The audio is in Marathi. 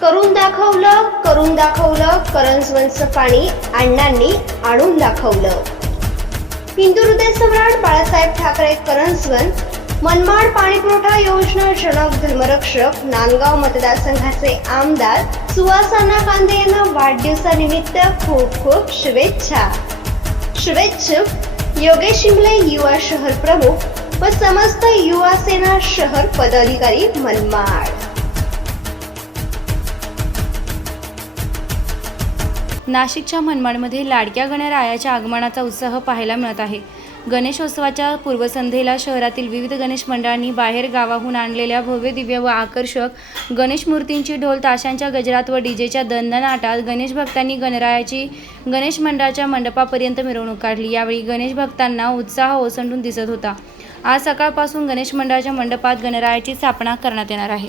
करून दाखवलं करून दाखवलं करंजवनचं पाणी अण्णांनी आणून दाखवलं. हिंदू हृदय सम्राट बाळासाहेब ठाकरे करंजवन मनमाड पाणीपुरवठा योजना जनक धर्मरक्षक नांदगाव मतदारसंघाचे आमदार सुवासाना कांदे यांना वाढदिवसानिमित्त खूप खूप शुभेच्छा. शुभेच्छुक योगेश शिंगले युवा शहर प्रमुख व समस्त युवा सेना शहर पदाधिकारी मनमाड. नाशिकच्या मनमाडमध्ये लाडक्या गणरायाच्या आगमनाचा उत्साह पाहायला मिळत आहे. गणेशोत्सवाच्या पूर्वसंध्येला शहरातील विविध गणेश मंडळांनी बाहेर गावाहून आणलेल्या भव्य दिव्य व आकर्षक गणेश मूर्तींची ढोल ताशांच्या गजरात व डीजेच्या दंदनाटात गणेश भक्तांनी गणरायाची गणेश मंडळाच्या मंडपापर्यंत मिरवणूक काढली. यावेळी गणेश भक्तांना उत्साह ओसंडून दिसत होता. आज सकाळपासून गणेश मंडळाच्या मंडपात गणरायाची स्थापना करण्यात येणार आहे.